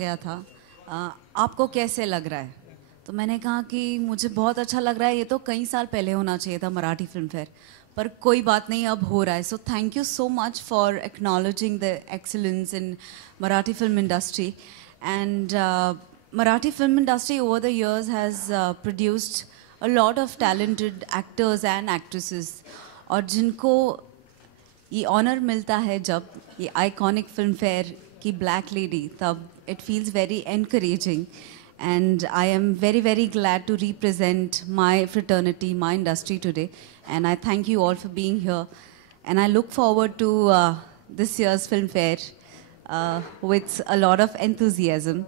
गया था आपको कैसे लग रहा है? तो मैंने कहा कि मुझे बहुत अच्छा लग रहा है, ये तो कई साल पहले होना चाहिए था मराठी फिल्म फेयर, पर कोई बात नहीं, अब हो रहा है. So thank you so much for acknowledging the excellence in Marathi film industry. And Marathi film industry over the years has produced a lot of talented actors and actresses, और जिनको ये ऑनर मिलता है जब ये आइकॉनिक फिल्म फेयर की black lady, तब it feels very encouraging, and I am very, very glad to represent my fraternity, my industry today, and I thank you all for being here, and I look forward to this year's film fair with a lot of enthusiasm.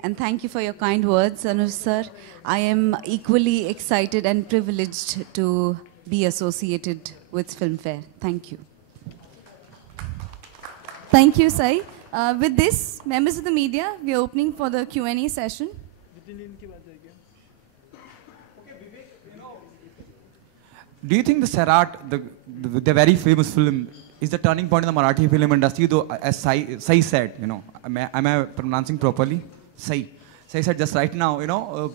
And thank you for your kind words, Anuj sir. I am equally excited and privileged to be associated with Filmfare. Thank you. Thank you, Sai. With this, members of the media, we are opening for the Q&A session. Do you think the Sarat, the very famous film, is the turning point in the Marathi film industry? Though, as Sai said, you know, am I pronouncing properly? Sai said just right now, you know,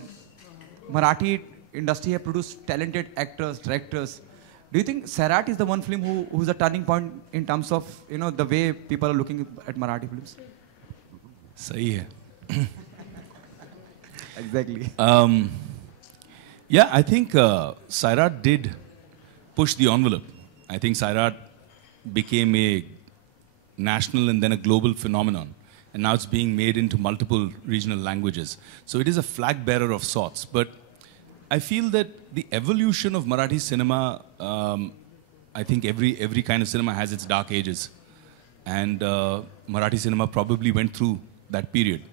Marathi industry have produced talented actors, directors. Do you think Sarat is the one film who's a turning point in terms of, you know, the way people are looking at Marathi films? सही है. Exactly. Yeah, I think Sairat did push the envelope. I think Sairat became a national and then a global phenomenon. And now it's being made into multiple regional languages. So it is a flag bearer of sorts. But I feel that the evolution of Marathi cinema, I think every kind of cinema has its dark ages. And Marathi cinema probably went through that period.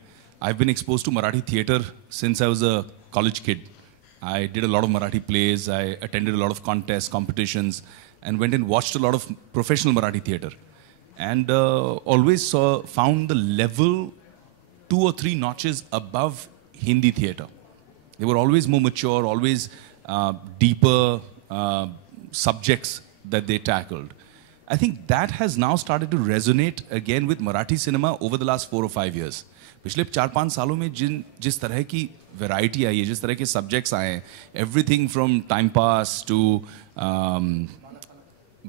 I've been exposed to Marathi theatre since I was a college kid. I did a lot of Marathi plays, I attended a lot of contests, competitions, and went and watched a lot of professional Marathi theatre. And always found the level 2 or 3 notches above Hindi theatre. They were always more mature, always deeper subjects that they tackled. I think that has now started to resonate again with Marathi cinema over the last 4 or 5 years. पिछले 4-5 सालों में जिस तरह की variety आई है, जिस तरह के subjects आए हैं, everything from time pass to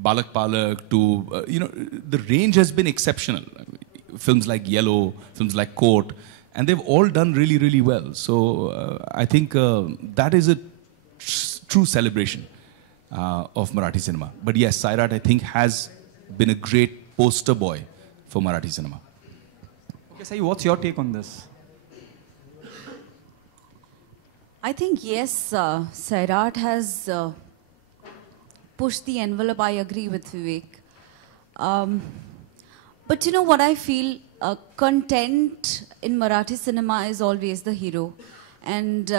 Balak Palak to, you know, the range has been exceptional. Films like Yellow, films like Court, and they've all done really, really well. So I think that is a true celebration of Marathi cinema. But yes, Sairat, I think, has been a great poster boy for Marathi cinema. Okay, Sai, what's your take on this? I think yes, Sairat has pushed the envelope. I agree with Vivek. But you know what I feel? Content in Marathi cinema is always the hero. And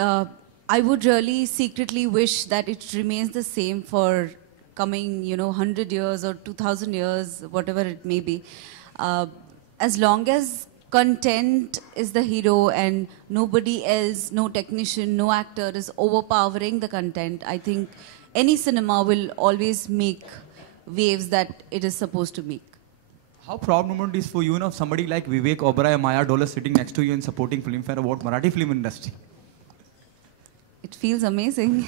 I would really secretly wish that it remains the same for coming, you know, 100 years or 2000 years, whatever it may be. As long as content is the hero and nobody else, no technician, no actor is overpowering the content, I think any cinema will always make waves that it is supposed to make. How proud moment is for you, you know, somebody like Vivek Oberoi and Maya Dollar sitting next to you and supporting Filmfare about Marathi film industry? It feels amazing.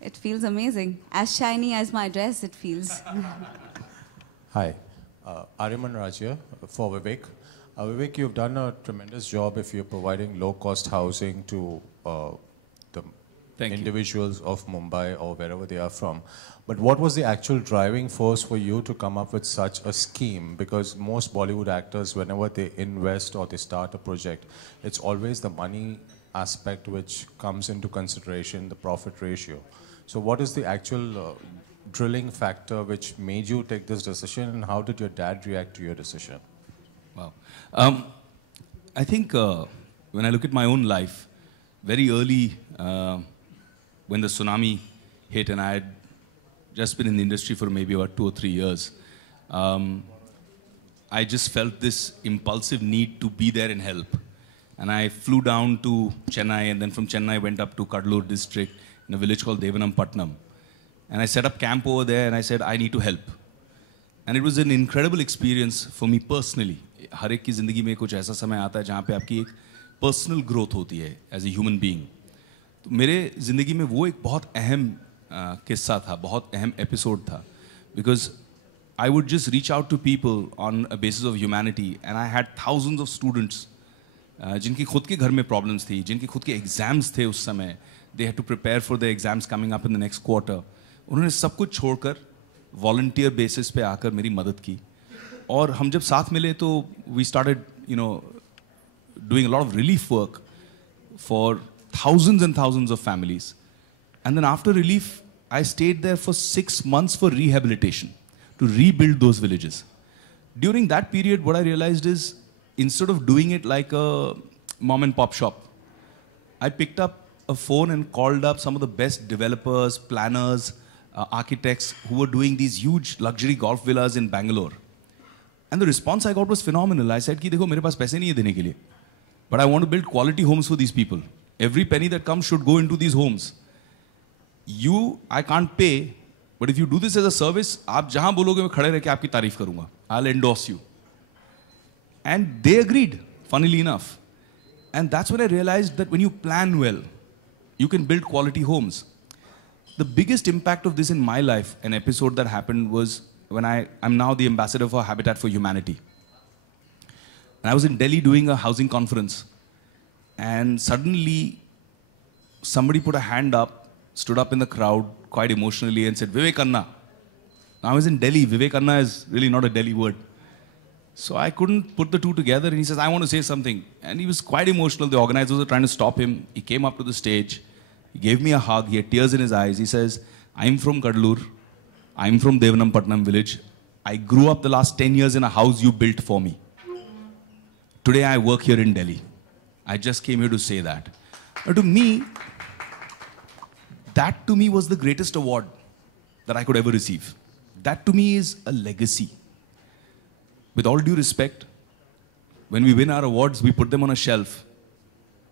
It feels amazing. As shiny as my dress, it feels. Hi, Ariman Raj here for Vivek. Vivek, you've done a tremendous job if you're providing low-cost housing to the individuals of Mumbai or wherever they are from. But what was the actual driving force for you to come up with such a scheme? Because most Bollywood actors, whenever they invest or they start a project, it's always the money aspect which comes into consideration, the profit ratio. So what is the actual drilling factor which made you take this decision, and how did your dad react to your decision? Wow. I think when I look at my own life, very early when the tsunami hit and I had just been in the industry for maybe about 2 or 3 years, I just felt this impulsive need to be there and help. And I flew down to Chennai, and then from Chennai went up to Kadalur district in a village called Devanampatnam. And I set up camp over there and I said, I need to help. And it was an incredible experience for me personally. हर एक की ज़िंदगी में कुछ ऐसा समय आता है जहाँ पे आपकी एक पर्सनल ग्रोथ होती है एज ए ह्यूमन बीइंग। तो मेरे ज़िंदगी में वो एक बहुत अहम किस्सा था, बहुत अहम एपिसोड था, because I would just reach out to people on a basis of humanity, and I had thousands of students जिनकी खुद के घर में प्रॉब्लम्स थी, जिनकी खुद के एग्जाम्स थे उस समय, they had to prepare for the exams coming up in the next quarter. उन्होंने सब कुछ छोड़कर वॉलंटियर बेसिस पे आकर मेरी मदद की, और हम जब साथ मिले तो we started doing a lot of relief work for thousands and thousands of families. And then after relief, I stayed there for 6 months for rehabilitation, to rebuild those villages. During that period, what I realized is, instead of doing it like a mom and pop shop, I picked up a phone and called up some of the best developers, planners, architects who were doing these huge luxury golf villas in Bangalore. And the response I got was phenomenal. I said कि देखो मेरे पास पैसे नहीं है देने के लिए, but I want to build quality homes for these people. Every penny that comes should go into these homes. I can't pay, but if you do this as a service, आप जहाँ बोलोगे मैं खड़े रह के आपकी तारीफ करूँगा. I'll endorse you. And they agreed, funnily enough. And that's when I realized that when you plan well, you can build quality homes. The biggest impact of this in my life, an episode that happened, was when I'm now the ambassador for Habitat for Humanity. And I was in Delhi doing a housing conference. And suddenly, somebody put a hand up, stood up in the crowd quite emotionally and said, Vivek Anna. Now I was in Delhi. Vivek Anna is really not a Delhi word. So I couldn't put the two together. And he says, I want to say something. And he was quite emotional. The organizers were trying to stop him. He came up to the stage. He gave me a hug. He had tears in his eyes. He says, I'm from Kadalur. I'm from Devanampatnam village. I grew up the last 10 years in a house you built for me. Today I work here in Delhi. I just came here to say that. But that to me was the greatest award that I could ever receive. That to me is a legacy. With all due respect, when we win our awards, we put them on a shelf.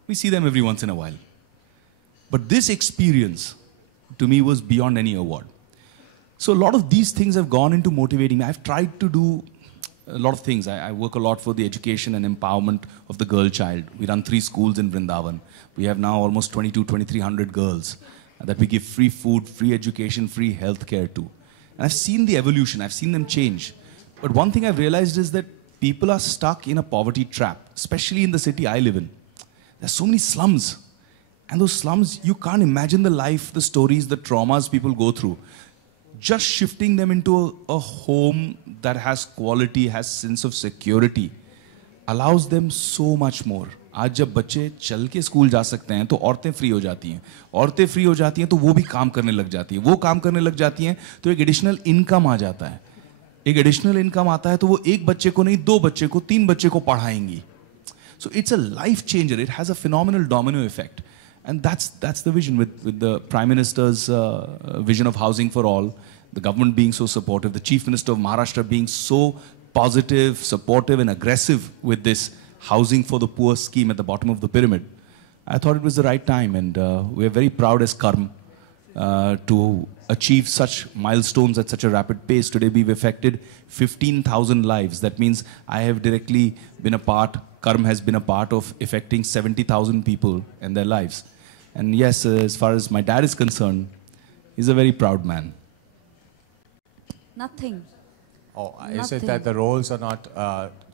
We see them every once in a while. But this experience, to me, was beyond any award. So a lot of these things have gone into motivating me. I've tried to do a lot of things. I work a lot for the education and empowerment of the girl child. We run 3 schools in Vrindavan. We have now almost 2,300 girls that we give free food, free education, free health care to. And I've seen the evolution. I've seen them change. But one thing I've realized is that people are stuck in a poverty trap, especially in the city I live in. There's so many slums. And those slums, you can't imagine the life, the stories, the traumas people go through. Just shifting them into a home that has quality, has sense of security, allows them so much more. आज जब बच्चे चल के school जा सकते हैं तो औरतें फ्री हो जाती हैं, औरतें फ्री हो जाती हैं तो वो भी काम करने लग जाती हैं, वो काम करने लग जाती हैं तो एक एडिशनल इनकम आ जाता है, एक एडिशनल इनकम आता है तो वो एक बच्चे को नहीं 2 बच्चे को 3 बच्चे को पढ़ाएंगी. So it's a life changer. It has a phenomenal domino effect. And that's the vision with the Prime Minister's vision of housing for all, the government being so supportive, the Chief Minister of Maharashtra being so positive, supportive and aggressive with this housing for the poor scheme at the bottom of the pyramid. I thought it was the right time, and we are very proud as Karm to achieve such milestones at such a rapid pace. Today we've affected 15,000 lives. That means I have directly been a part, Karm has been a part of affecting 70,000 people and their lives. And yes, as far as my dad is concerned, he's a very proud man. Nothing. Oh, is it that the roles are not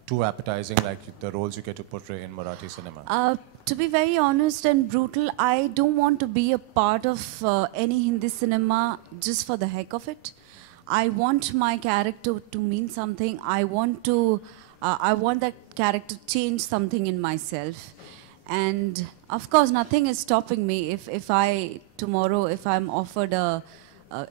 too appetizing like the roles you get to portray in Marathi cinema? To be very honest and brutal, I don't want to be a part of any Hindi cinema just for the heck of it. I want my character to mean something. I want that character to change something in myself. And of course, nothing is stopping me. If I'm offered a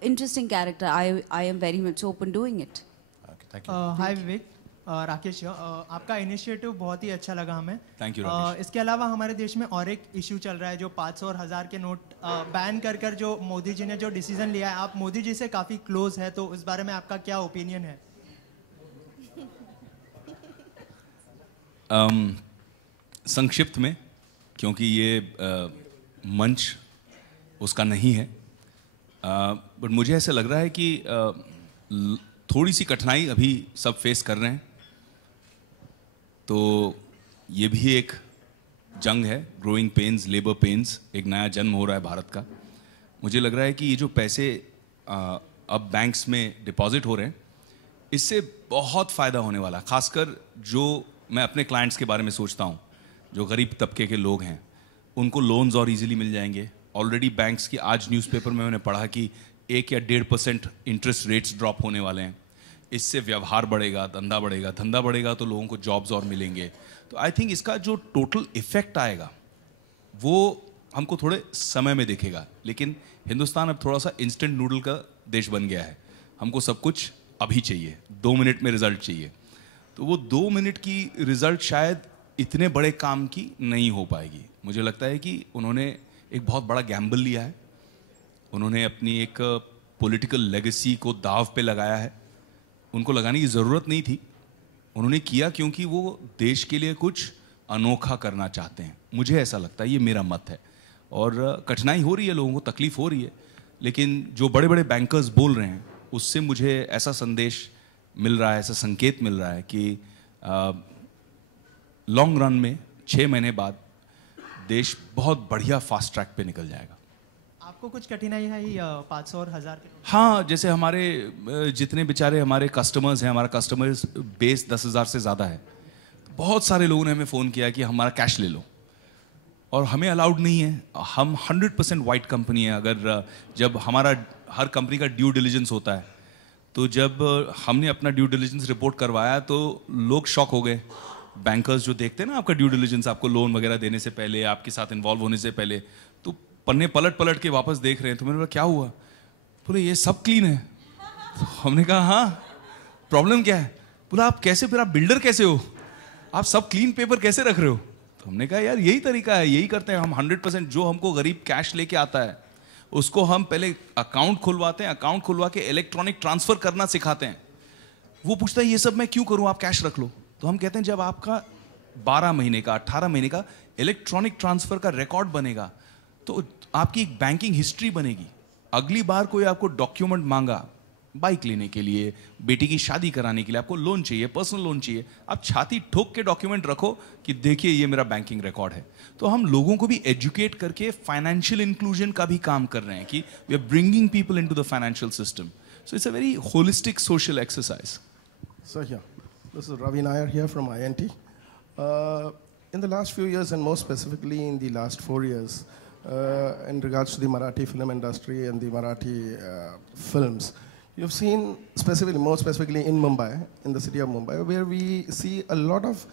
interesting character, I am very much open doing it. Okay, thank you. Hi Vivek, Rakesh आपका initiative बहुत ही अच्छा लगा हमें. Thank you, Rakesh. इसके अलावा हमारे देश में और एक इशू चल रहा है जो 500 और 1000 के नोट बैन कर जो मोदी जी ने जो डिसीजन लिया है. आप मोदी जी से काफ़ी क्लोज है, तो इस बारे में आपका क्या ओपिनियन है? संक्षिप्त में, क्योंकि ये मंच उसका नहीं है, बट मुझे ऐसा लग रहा है कि थोड़ी सी कठिनाई अभी सब फेस कर रहे हैं. तो ये भी एक जंग है, ग्रोइंग पेन्स, लेबर पेन्स, एक नया जन्म हो रहा है भारत का। मुझे लग रहा है कि ये जो पैसे अब बैंक्स में डिपॉजिट हो रहे हैं, इससे बहुत फ़ायदा होने वाला है। खासकर जो मैं अपने क्लाइंट्स के बारे में सोचता हूँ, जो गरीब तबके के लोग हैं, उनको लोन्स और इजीली मिल जाएंगे। ऑलरेडी बैंक्स की आज न्यूज़पेपर में मैंने पढ़ा कि 1 या 1.5% इंटरेस्ट रेट्स ड्रॉप होने वाले हैं। इससे व्यवहार बढ़ेगा, धंधा बढ़ेगा, धंधा बढ़ेगा तो लोगों को जॉब्स और मिलेंगे। तो आई थिंक इसका जो टोटल इफेक्ट आएगा वो हमको थोड़े समय में दिखेगा। लेकिन हिंदुस्तान अब थोड़ा सा इंस्टेंट नूडल का देश बन गया है। हमको सब कुछ अभी चाहिए, 2 मिनट में रिजल्ट चाहिए। तो वो 2 मिनट की रिजल्ट शायद इतने बड़े काम की नहीं हो पाएगी। मुझे लगता है कि उन्होंने एक बहुत बड़ा गैम्बल लिया है। उन्होंने अपनी एक पॉलिटिकल लेगेसी को दाव पे लगाया है। उनको लगाने की ज़रूरत नहीं थी, उन्होंने किया क्योंकि वो देश के लिए कुछ अनोखा करना चाहते हैं। मुझे ऐसा लगता है, ये मेरा मत है। और कठिनाई हो रही है, लोगों को तकलीफ हो रही है, लेकिन जो बड़े बड़े बैंकर्स बोल रहे हैं उससे मुझे ऐसा संदेश मिल रहा है, ऐसा संकेत मिल रहा है कि लॉन्ग रन में 6 महीने बाद देश बहुत बढ़िया फास्ट ट्रैक पे निकल जाएगा। आपको कुछ कठिनाई है 500 और 1000 के? हाँ, जैसे हमारे जितने बेचारे हमारे कस्टमर्स हैं, हमारा कस्टमर्स बेस 10,000 से ज़्यादा है। बहुत सारे लोगों ने हमें फ़ोन किया कि हमारा कैश ले लो, और हमें अलाउड नहीं है। हम 100% वाइट कंपनी है। अगर जब हमारा हर कंपनी का ड्यू डिलिजेंस होता है, तो जब हमने अपना ड्यू डिलिजेंस रिपोर्ट करवाया तो लोग शॉक हो गए। बैंकर्स जो देखते हैं ना आपका ड्यू डिलिजेंस, आपको लोन वगैरह देने से पहले, आपके साथ इन्वॉल्व होने से पहले, तो पन्ने पलट पलट के वापस देख रहे हैं। तो मैंने बोला क्या हुआ? बोले ये सब क्लीन है। तो हमने कहा हाँ, प्रॉब्लम क्या है? बोला आप कैसे, फिर आप बिल्डर कैसे हो, आप सब क्लीन पेपर कैसे रख रहे हो? तो हमने कहा यार यही तरीका है, यही करते हैं हम। 100% जो हमको गरीब कैश लेके आता है उसको हम पहले अकाउंट खुलवाते हैं, अकाउंट खुलवा के इलेक्ट्रॉनिक ट्रांसफर करना सिखाते हैं। वो पूछता है ये सब मैं क्यों करूं, आप कैश रख लो। तो हम कहते हैं जब आपका 12 महीने का, 18 महीने का इलेक्ट्रॉनिक ट्रांसफर का रिकॉर्ड बनेगा तो आपकी एक बैंकिंग हिस्ट्री बनेगी। अगली बार कोई आपको डॉक्यूमेंट मांगा, बाइक लेने के लिए, बेटी की शादी कराने के लिए, आपको लोन चाहिए, पर्सनल लोन चाहिए, आप छाती ठोक के डॉक्यूमेंट रखो कि देखिए ये मेरा बैंकिंग रिकॉर्ड है। तो हम लोगों को भी एजुकेट करके फाइनेंशियल इंक्लूजन का भी काम कर रहे हैं कि we are bringing people into the financial system. So it's a very holistic social exercise. So yeah, this is Ravi Nair here from INT. In the last few years, and more specifically in the last 4 years, in regards to the Marathi film industry and the Marathi films, you've seen more specifically in Mumbai, in the city of Mumbai, where we see a lot of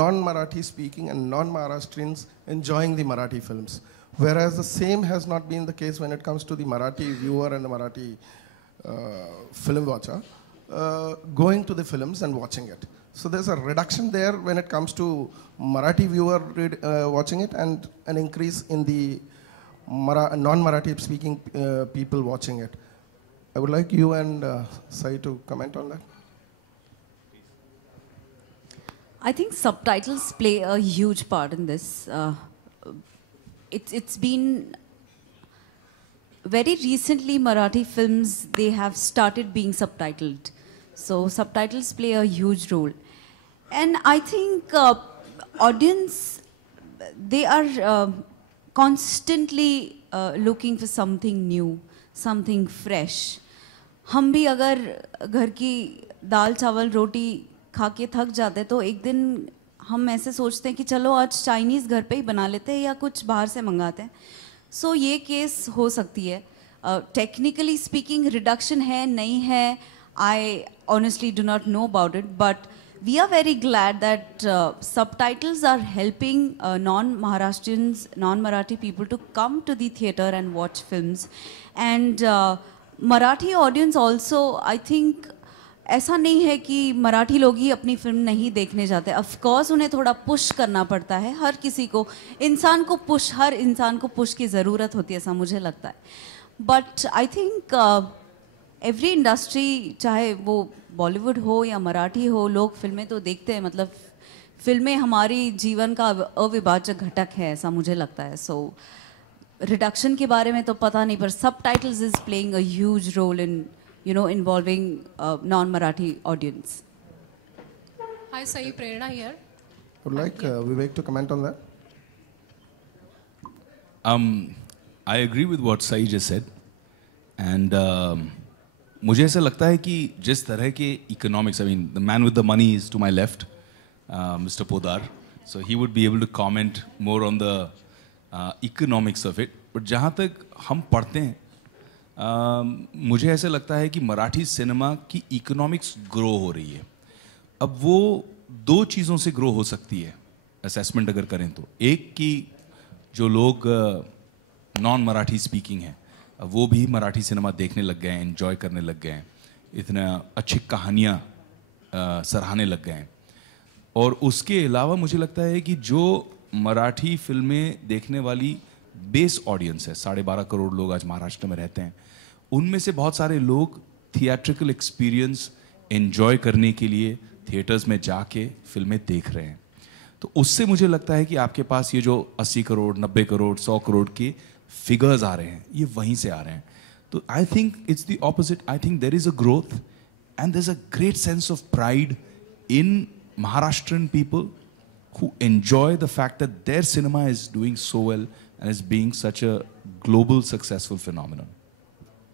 non-Marathi speaking and non-Maharashtrians enjoying the Marathi films, whereas the same has not been the case when it comes to the Marathi viewer and the Marathi film watcher. Going to the films and watching it. So there's a reduction there when it comes to Marathi viewer watching it, and an increase in the non-Marathi speaking people watching it. I would like you and Sai to comment on that. I think subtitles play a huge part in this. It's been very recently Marathi films, they have started being subtitled. So subtitles play a huge role. And I think audience, they are constantly looking for something new, something fresh. हम भी अगर घर की दाल चावल रोटी खा के थक जाते तो एक दिन हम ऐसे सोचते हैं कि चलो आज चाइनीज़ घर पे ही बना लेते हैं या कुछ बाहर से मंगाते हैं। सो ये केस हो सकती है। टेक्निकली स्पीकिंग रिडक्शन है नहीं है, I honestly do not know about it, but we are very glad that subtitles are helping non-Maharashtrians, non-Marathi people to come to the theatre and watch films. And Marathi audience also, I think, ऐसा नहीं है कि मराठी लोग ही अपनी film नहीं देखने जाते। Of course उन्हें थोड़ा पुश करना पड़ता है, हर किसी को, इंसान को पुश, हर इंसान को पुश की ज़रूरत होती है, ऐसा मुझे लगता है। But I think every industry, चाहे वो बॉलीवुड हो या मराठी हो, लोग फिल्में तो देखते हैं। मतलब फिल्में हमारी जीवन का अविभाज्य घटक है, ऐसा मुझे लगता है। सो रिडक्शन के बारे में तो पता नहीं, पर subtitles is playing a huge role in involving non-Marathi audience. Hi, Sai, Prerna here. I would like Vivek to comment on that. I agree with what Sai just said. And मुझे ऐसा लगता है कि जिस तरह के economics, I mean, the man with the money is to my left, Mr. Podar. So he would be able to comment more on the economics of it. But जहाँ तक हम पढ़ते हैं, मुझे ऐसा लगता है कि मराठी सिनेमा की इकोनॉमिक्स ग्रो हो रही है. अब वो दो चीज़ों से ग्रो हो सकती है, असेसमेंट अगर करें तो. एक कि जो लोग नॉन मराठी स्पीकिंग हैं, वो भी मराठी सिनेमा देखने लग गए हैं, एंजॉय करने लग गए हैं, इतना अच्छी कहानियाँ सराहने लग गए हैं. और उसके अलावा मुझे लगता है कि जो मराठी फिल्में देखने वाली बेस ऑडियंस है, 12.5 करोड़ लोग आज महाराष्ट्र में रहते हैं, उनमें से बहुत सारे लोग थिएट्रिकल एक्सपीरियंस एंजॉय करने के लिए थिएटर्स में जाके फिल्में देख रहे हैं. तो उससे मुझे लगता है कि आपके पास ये जो 80 करोड़ 90 करोड़ 100 करोड़ के फिगर्स आ रहे हैं, ये वहीं से आ रहे हैं. तो I think it's the opposite. I think there is a growth and there is a great sense of pride in Maharashtrian people who enjoy the fact that their cinema is doing so well and is being such a global successful phenomenon.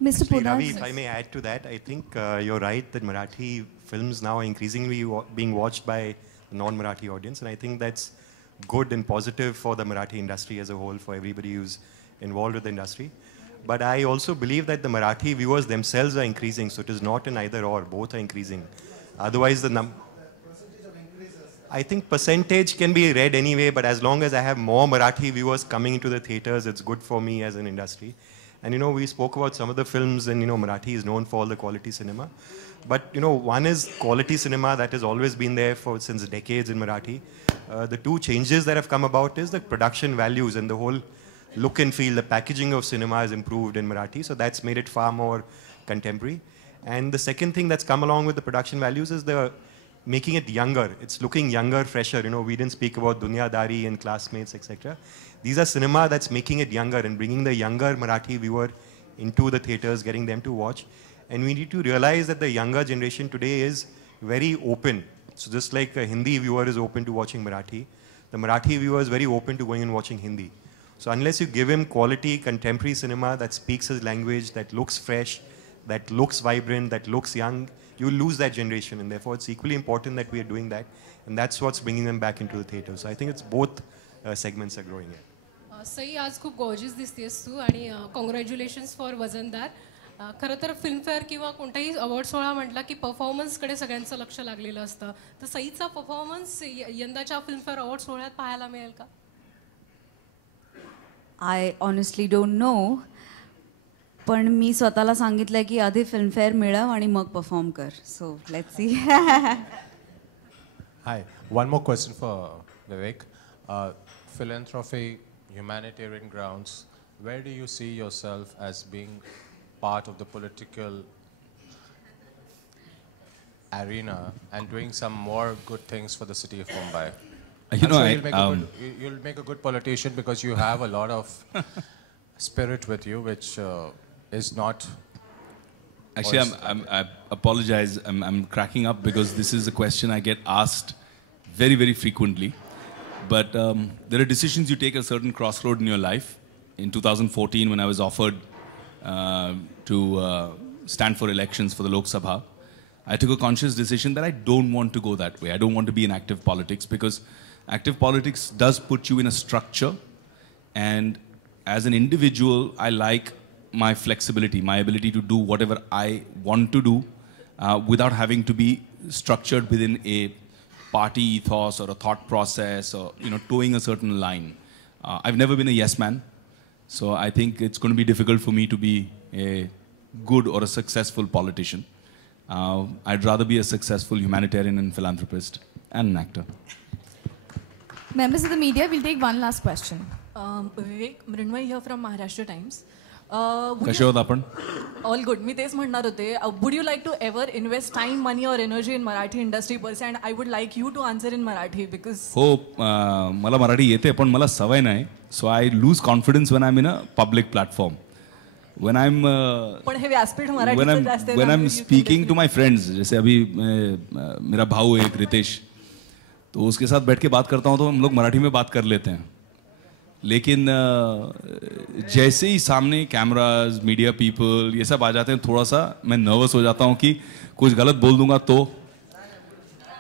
Mr. Podar, Ravi, if I may add to that, I think you're right that Marathi films now are increasingly being watched by a non-Marathi audience, and I think that's good and positive for the Marathi industry as a whole, for everybody who's involved with the industry. But I also believe that the Marathi viewers themselves are increasing, so it is not an either or, both are increasing. Otherwise, I think percentage can be read anyway, but as long as I have more Marathi viewers coming into the theaters, it's good for me as an industry. And you know, we spoke about some of the films, and you know, Marathi is known for all the quality cinema. But you know, one is quality cinema that has always been there since decades in Marathi. The two changes that have come about is the production values and the whole look and feel, the packaging of cinema has improved in Marathi, so that's made it far more contemporary. And the second thing that's come along with the production values is the making it younger. It's looking younger, fresher. You know, we didn't speak about Dunyadari and Classmates, etc. These are cinema that's making it younger and bringing the younger Marathi viewer into the theaters, getting them to watch. And we need to realize that the younger generation today is very open. So just like a Hindi viewer is open to watching Marathi, the Marathi viewer is very open to going and watching Hindi. So unless you give him quality contemporary cinema that speaks his language, that looks fresh, that looks vibrant, that looks young, you will lose that generation, and therefore it's equally important that we are doing that, and that's what's bringing them back into the theater. So I think it's both segments are growing here. सई आज खूप gorgeous दिसतेस तू आणि congratulations for वजनदार. खरं तर Filmfare किंवा कोणताही award सोहळा म्हटला की परफॉर्मन्सकडे सगळ्यांचं लक्ष लागलेलं असतं. तर सईचा परफॉर्मन्स यंदाच्या फिल्मफेअर अवॉर्ड सोहळ्यात पाहायला मिळेल का? आय ऑनेस्टली डोंट नो, पण मी स्वतःला सांगितलंय की आधी फिल्मफेअर मिळव आणि मग परफॉर्म कर. So let's see. Hi, one more question for Vivek. Philanthropy, humanitarian grounds, where do you see yourself as being part of the political arena and doing some more good things for the city of Mumbai? You know, you'll make a good politician because you have a lot of spirit with you, which is not. Actually, I apologize. I'm cracking up because this is a question I get asked very, very frequently. But there are decisions you take at a certain crossroad in your life. In 2014, when I was offered to stand for elections for the Lok Sabha, I took a conscious decision that I don't want to go that way. I don't want to be in active politics because active politics does put you in a structure. And as an individual, I like my flexibility, my ability to do whatever I want to do without having to be structured within a party ethos or a thought process or, you know, towing a certain line. I've never been a yes man, so I think it's going to be difficult for me to be a good or a successful politician. I'd rather be a successful humanitarian and philanthropist and an actor. Members of the media, we'll take one last question. Vivek, Mrinmay here from Maharashtra Times. कसे होत आपण? All good. मी तेच म्हणणार होते. Would you like to ever invest time, money or energy in Marathi industry per se? And I would like you to answer in Marathi because. हो, मला मराठी येते पण मला सवय नाही. So I lose confidence when I'm in a public platform. When I'm पण हे व्यासपीठ मराठीचं जास्त आहे. when I'm speaking to my friends, जैसे अभी मेरा भाऊ है रितेश, तो उसके साथ बैठ के बात करता हूँ तो हम लोग मराठी में बात कर लेते हैं, लेकिन जैसे ही सामने कैमराज, मीडिया पीपल ये सब आ जाते हैं, थोड़ा सा मैं नर्वस हो जाता हूँ कि कुछ गलत बोल दूंगा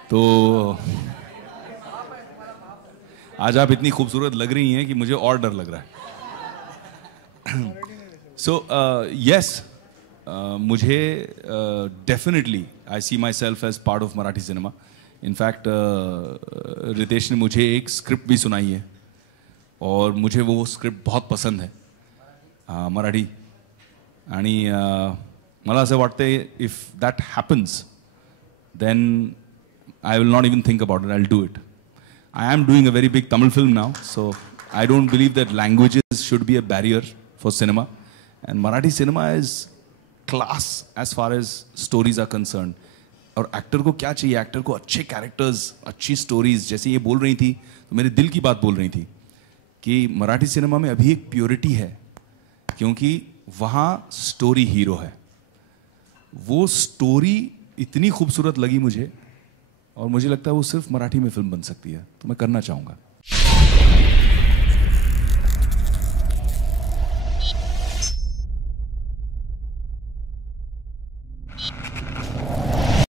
तो आज आप इतनी खूबसूरत लग रही हैं कि मुझे और डर लग रहा है। सो यस, मुझे definitely I see myself as part of Marathi cinema. In fact Riteish ने मुझे एक स्क्रिप्ट भी सुनाई है और मुझे वो स्क्रिप्ट बहुत पसंद है मराठी, आणि मला असं वाटतंय if that happens then I will not even think about it, I'll do it. I am doing a very big Tamil film now, so I don't believe that languages should be a barrier for cinema. And Marathi cinema is class as far as stories are concerned. और actor को क्या चाहिए? Actor को अच्छे characters, अच्छी stories. जैसे ये बोल रही थी तो मेरे दिल की बात बोल रही थी कि मराठी सिनेमा में अभी एक प्योरिटी है, क्योंकि वहाँ स्टोरी हीरो है। वो स्टोरी इतनी खूबसूरत लगी मुझे, और मुझे लगता है वो सिर्फ मराठी में फिल्म बन सकती है, तो मैं करना चाहूँगा।